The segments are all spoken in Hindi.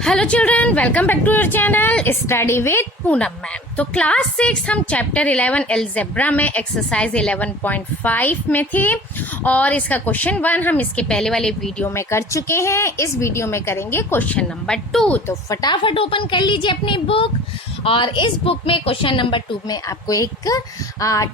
Hello children, welcome back to your channel study with Poonam ma'am. तो क्लास 6 हम चैप्टर 11 अलजेब्रा में एक्सरसाइज 11.5 में थे और इसका क्वेश्चन 1 हम इसके पहले वाले वीडियो में कर चुके हैं। इस वीडियो में करेंगे क्वेश्चन नंबर 2। तो फटाफट ओपन कर लीजिए अपनी बुक और इस बुक में क्वेश्चन नंबर 2 में आपको एक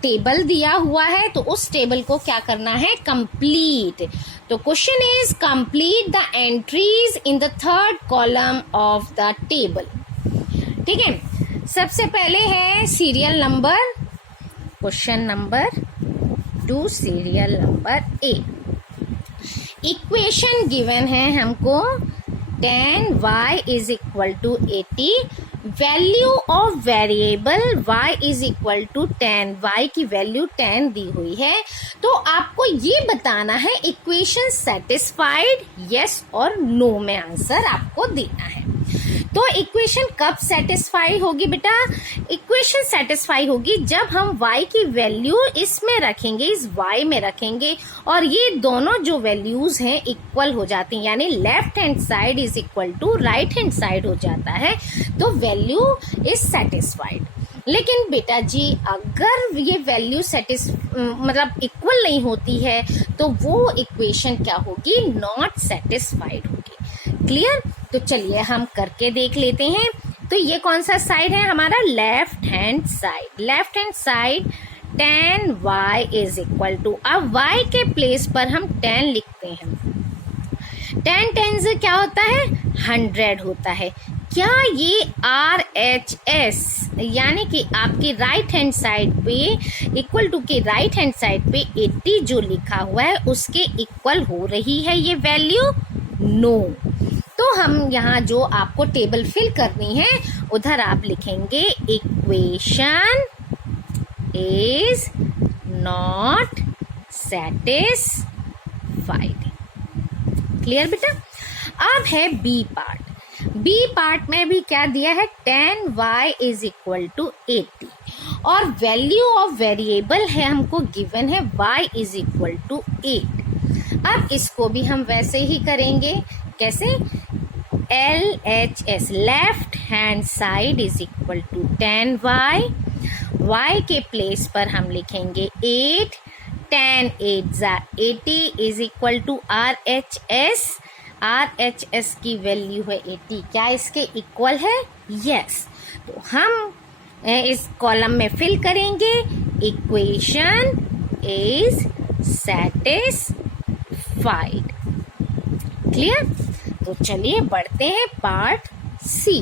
टेबल दिया हुआ है, तो उस टेबल को क्या करना है, कंप्लीट। तो question is complete the entries in the third column of the table. ठीक है, सबसे पहले है serial number, question number 2 serial number A. Equation given है हमको 10y is equal to 80, value of variable y is equal to 10, y की वैल्यू 10 दी हुई है। तो आपको ये बताना है इक्वेशन सेटिस्फाइड यस और नो में आंसर आपको देना है। तो इक्वेशन कब सेटिस्फाई होगी बेटा, इक्वेशन सेटिस्फाई होगी जब हम y की वैल्यू इसमें रखेंगे, इस y में रखेंगे और ये दोनों जो वैल्यूज हैं इक्वल हो जाती हैं, यानी left hand side is equal to right hand side हो जाता है, तो वैल्यू इज सेटिस्फाइड। लेकिन बेटा जी अगर ये वैल्यू मतलब इक्वल नहीं होती है तो वो इक्वेशन क्या होगी, नॉट सेटिस्फाइड होगी। क्लियर? तो चलिए हम करके देख लेते हैं। तो ये कौन सा साइड है हमारा, left hand side. Left hand side 10y is equal to, अब y के प्लेस पर हम 10 लिखते हैं। 10 10 से क्या होता है, 100 होता है। क्या ये RHS यानी कि आपकी राइट हैंड साइड पे इक्वल टू के राइट हैंड साइड पे 80 जो लिखा हुआ है उसके इक्वल हो रही है ये वैल्यू, नो। तो हम यहाँ जो आपको टेबल फिल करनी है उधर आप लिखेंगे equation is not satisfied. Clear बेटा? अब है बी पार्ट। बी पार्ट में भी क्या दिया है, 10y इज इक्वल टू 80 और वैल्यू ऑफ वेरिएबल है हमको गिवन है y इज इक्वल टू 8। अब इसको भी हम वैसे ही करेंगे, कैसे, LHS left hand side is equal to 10y, y के प्लेस पर हम लिखेंगे 8, 10 8 जा 80 is equal to RHS। RHS की वैल्यू है 80, क्या इसके इक्वल है, यस। तो हम इस कॉलम में फिल करेंगे इक्वेशन इज सेटिस्फाइड। क्लियर? तो चलिए बढ़ते हैं part C.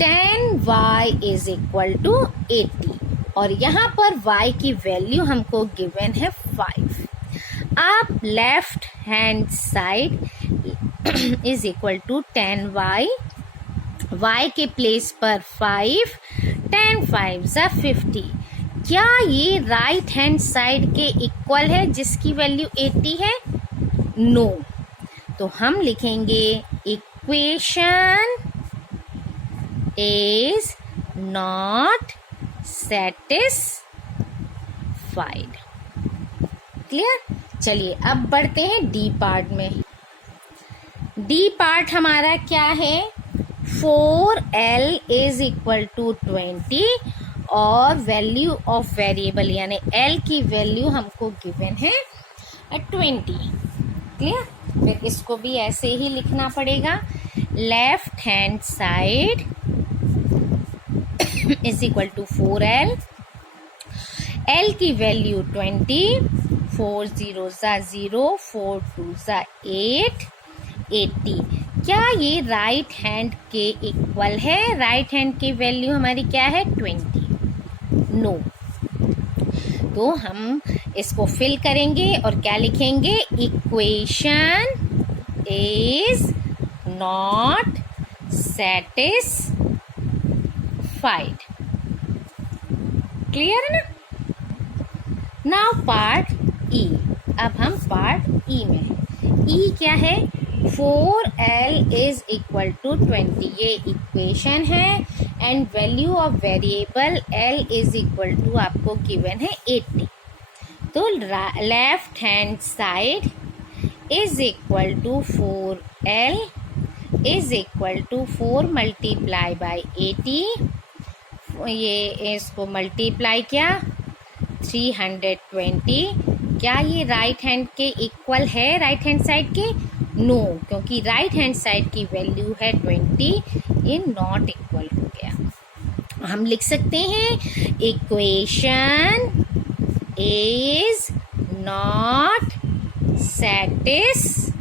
10y is equal to 80 और यहाँ पर y की वैल्यू हमको गिवन है 5। आप left hand side is equal to 10y, y के प्लेस पर 5, 10 5 जा 50। क्या ये राइट हैंड साइड के इक्वल है जिसकी वैल्यू 80 है, नो। तो हम लिखेंगे equation is not satisfied. Clear? चलिए अब बढ़ते हैं डी पार्ट में। डी पार्ट हमारा क्या है, 4l इज इक्वल टू 20 और वैल्यू ऑफ वेरिएबल यानी l की वैल्यू हमको गिवन है 20। क्लियर? फिर इसको भी ऐसे ही लिखना पड़ेगा, left hand side is equal to 4l, l की वैल्यू 20, 4 0 जा 0, 4 2 जा 8, 80। क्या ये राइट हैंड के इक्वल है, राइट हैंड की वैल्यू हमारी क्या है 20, नो। तो हम इसको फिल करेंगे और क्या लिखेंगे, equation is not satisfied. Clear है ना? नाउ पार्ट ई। अब हम पार्ट ई में हैं। ई क्या है, 4l इज इक्वल टू 20 ये इक्वेशन है and value of variable l is equal to आपको गिवन है 80। तो left hand side is equal to 4l is equal to 4 multiply by 80, ये इसको मल्टीप्लाई किया 320। क्या ये राइट हैंड के इक्वल है, राइट हैंड साइड के? नो, क्योंकि राइट हैंड साइड की वैल्यू है 20, ये नॉट इक्वल हो गया। हम लिख सकते हैं इक्वेशन इज नॉट सेटिस्फाइड।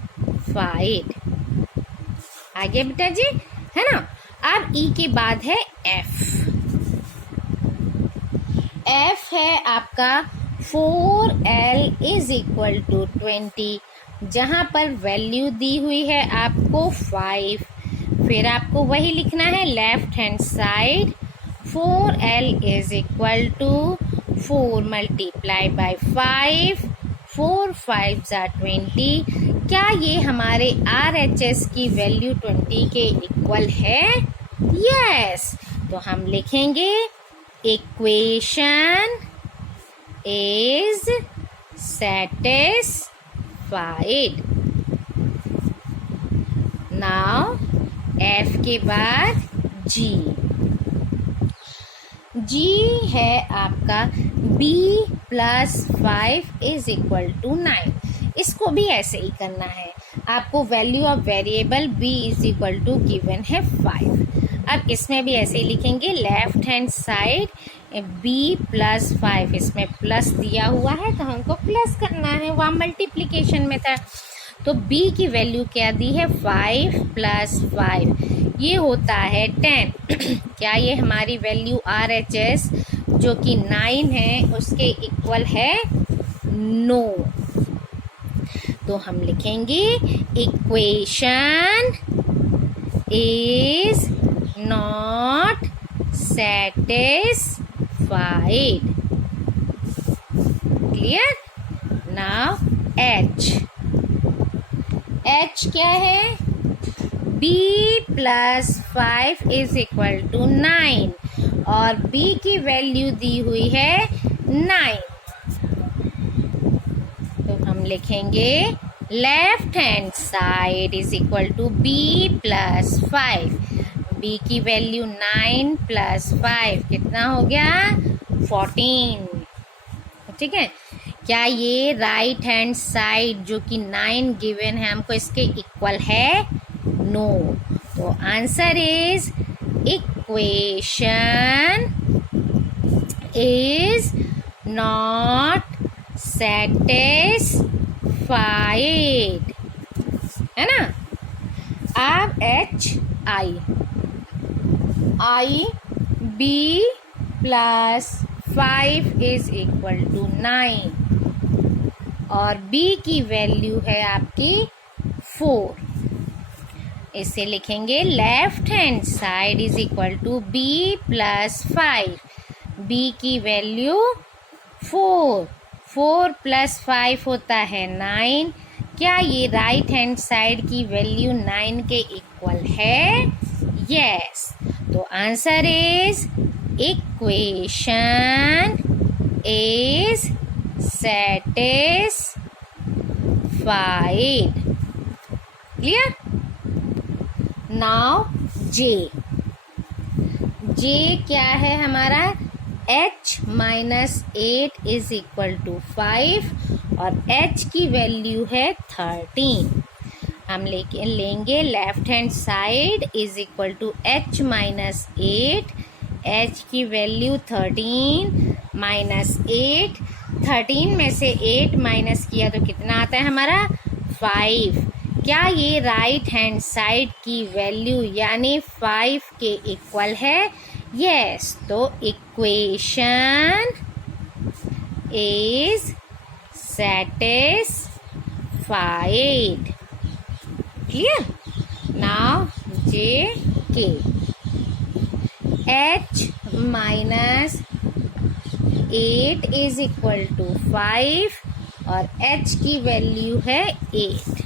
आगे बेटा जी, है ना। अब ई के बाद है एफ। एफ है आपका 4L इज इक्वल टू 20, जहां पर वैल्यू दी हुई है आपको 5। फिर आपको वही लिखना है left hand side. 4L is equal to 4 multiply by 5, 4 5 ज़ा 20। क्या ये हमारे RHS की वैल्यू 20 के इक्वल है? यस। तो हम लिखेंगे equation is satisfied। Now F के बाद G। G है आपका B plus 5 is equal to 9। इसको भी ऐसे ही करना है। आपको value of variable B is equal to given है 5। अब इसमें भी ऐसे ही लिखेंगे left hand side B plus 5, इसमें प्लस दिया हुआ है तो हमको प्लस करना है, वहाँ मल्टीप्लिकेशन में था। तो B की वैल्यू क्या दी है? 5 प्लस 5, ये होता है 10। क्या ये हमारी वैल्यू RHS जो कि 9 है उसके इक्वल है? नो। तो हम लिखेंगे equation is not satisfied. Clear? Now H। H क्या है? B plus 5 is equal to 9 और B की वैल्यू दी हुई है 9। तो हम लिखेंगे left hand side is equal to B plus 5। B की वैल्यू 9 प्लस 5 कितना हो गया? 14। ठीक है। क्या ये राइट हैंड साइड जो कि 9 गिवन है हमको इसके इक्वल है? नो। तो answer is equation is not satisfied, है ना। अब H I B plus 5 is equal to 9 और B की वैल्यू है आपकी 4। इसे लिखेंगे left hand side is equal to B plus 5। B की वैल्यू 4, 4 प्लस 5 होता है 9। क्या ये राइट हैंड साइड की वैल्यू 9 के इक्वल है? यस। तो answer is equation is satisfied। Clear? Now J। J क्या है हमारा? H minus 8 is equal to 5 और H की वैल्यू है 13। हम लेंगे left hand side is equal to H minus 8। H की वैल्यू 13 माइनस 8। 13 में से 8 माइनस किया तो कितना आता है हमारा? 5। क्या ये राइट हैंड साइड की वैल्यू यानी 5 के इक्वल है? यस। तो equation is satisfied। Clear? Now J K। H minus 8 is equal to 5 और H की वैल्यू है 8।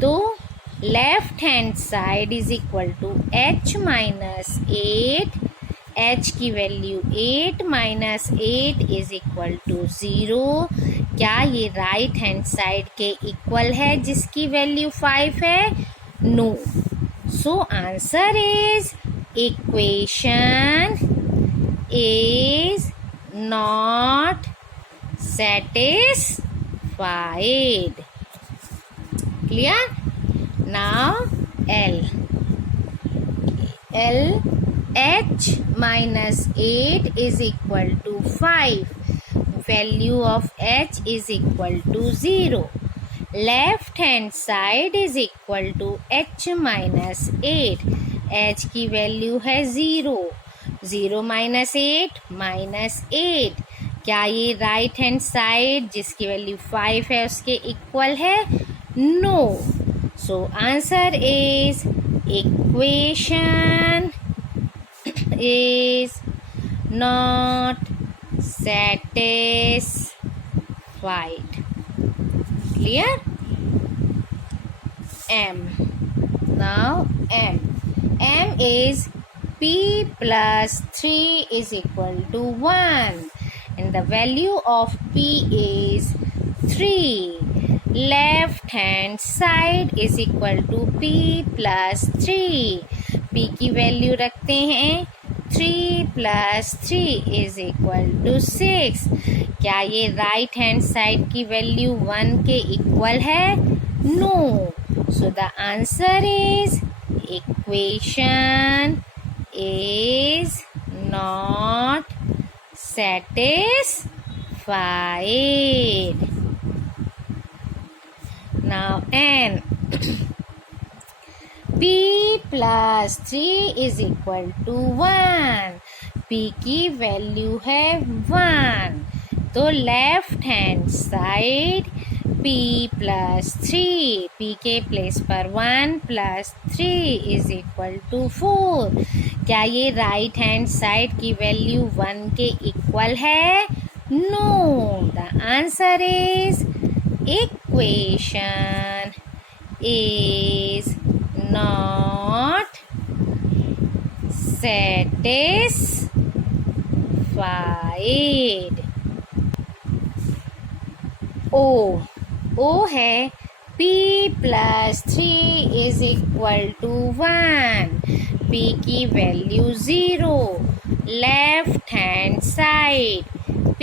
तो left hand side is equal to H minus 8। H की value 8 minus 8 is equal to 0। क्या ये राइट हैंड साइड के इक्वल है जिसकी वैल्यू 5 है? No. So answer is equation is not satisfied. Clear? Now LH minus 8 is equal to 5. Value of H is equal to 0. Left hand side is equal to H minus 8. H की वैल्यू है 0. 0 minus 8 minus 8. क्या ये राइट हैंड साइड जिसकी वैल्यू 5 है उसके इक्वल है? No. So answer is equation is not satisfied. Clear? M. Now M is P plus 3 is equal to 1 and the value of P is 3. Left hand side is equal to P plus 3. P की वैल्यू रखते हैं 3 plus 3 is equal to 6. क्या ये राइट हैंड साइड की वैल्यू 1 के इक्वल है? No. So the answer is equation is not satisfied. Now N. P plus 3 is equal to 1. P की वैल्यू है 1. तो left hand side P plus 3. P के प्लेस पर 1 plus 3 is equal to 4. क्या ये राइट हैंड साइड की वैल्यू 1 के इक्वल है? No. The answer is equation is not satisfied. O है P plus 3 is equal to 1. P की value 0. Left hand side P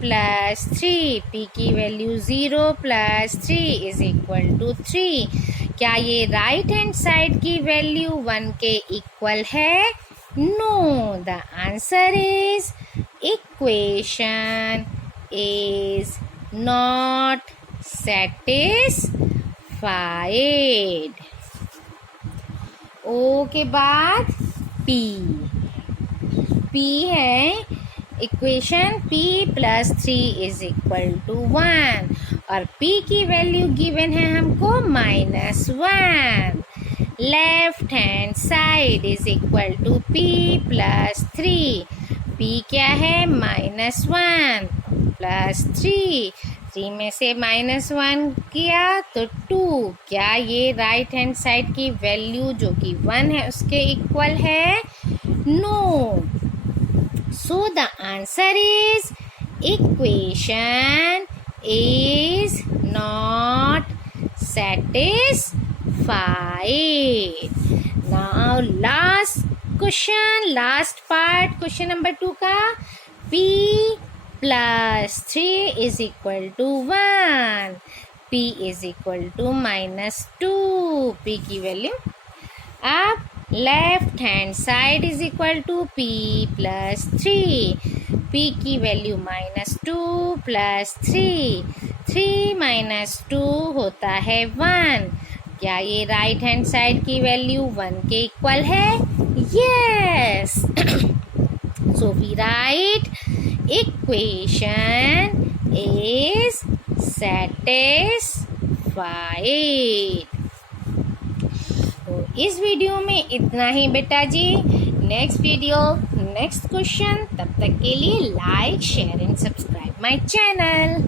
plus 3. P की value 0 plus 3 is equal to 3. क्या ये राइट हैंड साइड की वैल्यू 1 के इक्वल है? No. The answer is equation is not satisfied. O के बाद P. P है equation P plus 3 is equal to 1 और P की वैल्यू गिवन है हमको -1. Left hand side is equal to P plus 3. P क्या है? -1 plus 3. 3 में से -1 किया तो 2. क्या ये राइट हैंड साइड की वैल्यू जो कि 1 है उसके इक्वल है? No. So the answer is equation is not satisfied. Now last part, question number 2 का P plus 3 is equal to 1. P is equal to -2. P की वैल्यू अब left hand side is equal to P plus 3. P की वैल्यू -2 plus 3. 3 minus 2 होता है 1. क्या ये राइट हैंड साइड की वैल्यू 1 के इक्वल है? Yes. So we right equation is satisfied. तो इस वीडियो में इतना ही बेटा जी. Next video next question. तब तक के लिए like share and subscribe my channel.